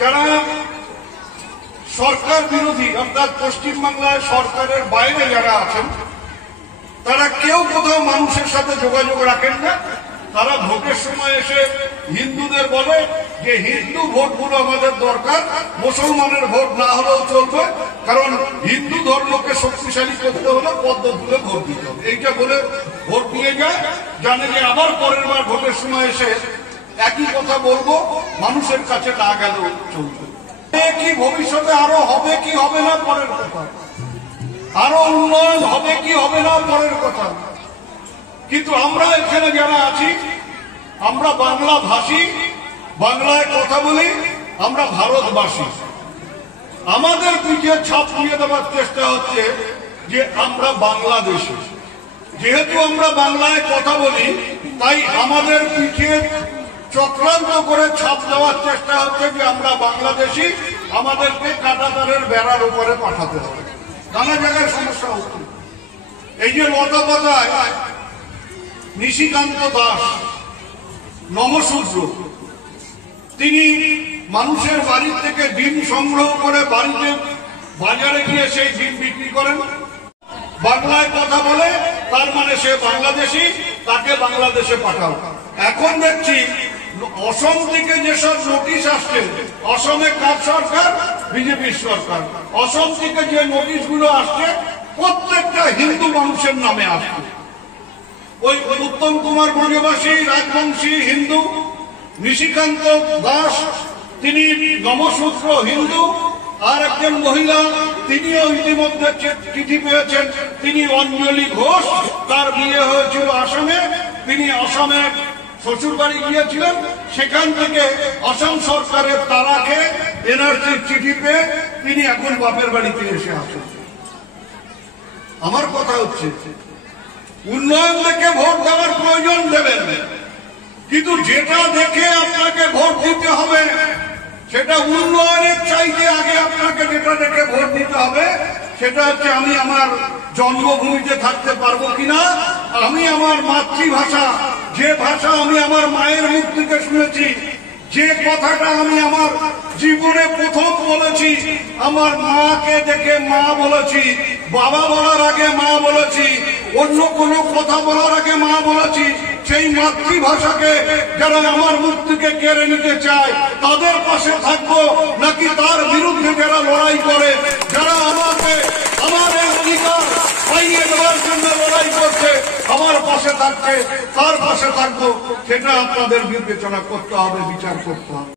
যারা সরকার বিরোধী অর্থাৎ পশ্চিমবাংলায় সরকারের বাইরে যারা আছেন তারা কেউ কোথাও মানুষের সাথে যোগাযোগ রাখেন না। তারা ভোটের সময় এসে হিন্দুদের বলে যে হিন্দু ভোটগুলো আমাদের দরকার, মুসলমানের ভোট না হলেও চলবে, কারণ হিন্দু ধর্মকে শক্তিশালী করতে হলে পদ্ম ফুলে ভোট দিতে হবে। এইটা বলে ভোট দিয়ে যায়, জানে যে আবার পরের বার ভোটের সময় এসে একই কথা বলবো, মানুষের কাছে না গেলেও চলবে। কি ভবিষ্যতে আরো হবে কি হবে না পরের কথা, আরো উন্নয়ন হবে কি হবে না পরের কথা, কিন্তু আমরা এখানে যারা আছি আমরা বাংলা ভাষী, বাংলায় কথা বলি, আমরা ভারতবাসী। আমাদের পিঠে ছাপ দিয়ে দেওয়ার চেষ্টা হচ্ছে যে আমরা বাংলাদেশী। যেহেতু আমরা বাংলায় কথা বলি তাই আমাদের পিঠে চক্রান্ত করে ছাপ দেওয়ার চেষ্টা হচ্ছে যে আমরা বাংলাদেশী, আমাদেরকে কাঁটাতারের বেড়ার উপরে পাঠাতে হবে। নানা জায়গায় সমস্যা হচ্ছে। এই যে লতাপাতায় নিশিকান্ত দাস নমশূদ্র, তিনি মানুষের বাড়ি থেকে ডিম সংগ্রহ করে বাড়িতে বাজারে গিয়ে সেই ডিম বিক্রি করেন। বাংলায় কথা বলে, তার মানে সে বাংলাদেশী, তাকে বাংলাদেশে পাঠাও। এখন দেখছি অসম থেকে যেসব নোটিশ আসছে, অসমে কার সরকার? বিজেপির সরকার। অসম থেকে যে নোটিশগুলো আসছে প্রত্যেকটা হিন্দু মানুষের নামে আসছে। ওই উত্তম কুমার ব্রজবাসী রাজবংশী হিন্দু, নিশিকান্ত দাস তিনি নমশূদ্র হিন্দু, আর একজন মহিলা তিনিও ইতিমধ্যে চিঠি পেয়েছেন, তিনি অঞ্জলি ঘোষ, তার বিয়ে হয়েছিল আসামে, তিনি আসামে শ্বশুর বাড়ি গিয়েছিলেন, সেখান থেকে আসাম সরকারের তারাকে এনআরসির চিঠি পেয়ে তিনি এখন বাপের বাড়িতে এসে আসেন। আমার কথা হচ্ছে উন্নয়ন দেখে ভোট দেওয়ার প্রয়োজন দেবেন, কিন্তু যেটা দেখে আপনাকে ভোট দিতে হবে সেটা উন্নয়নের চাইতে আগে আপনাকে যেটা দেখে ভোট দিতে হবে সেটা হচ্ছে আমি আমার জন্মভূমিতে থাকতে পারবো কিনা, আমি আমার মাতৃভাষা, যে ভাষা আমি আমার মায়ের মুখ থেকে শুনেছি, যে কথাটা আমি আমার জীবনে প্রথম বলেছি, আমার মাকে দেখে মা বলেছি, বাবা বলার আগে মা বলেছি, অন্য কোনো কথা বলার আগে মা বলেছি, সেই মাতৃভাষাকে যারা আমার মুখ থেকে কেড়ে নিতে চায় তাদের পাশে থাকবো, নাকি তার বিরুদ্ধে যারা লড়াই করে, যারা আমাকে আমার এই অধিকার পাইয়ে দেওয়ার জন্য লড়াই করছে, আমার পাশে থাকছে, তার পাশে থাকবো, সেটা আপনাদের বিবেচনা করতে হবে, বিচার করতে হবে।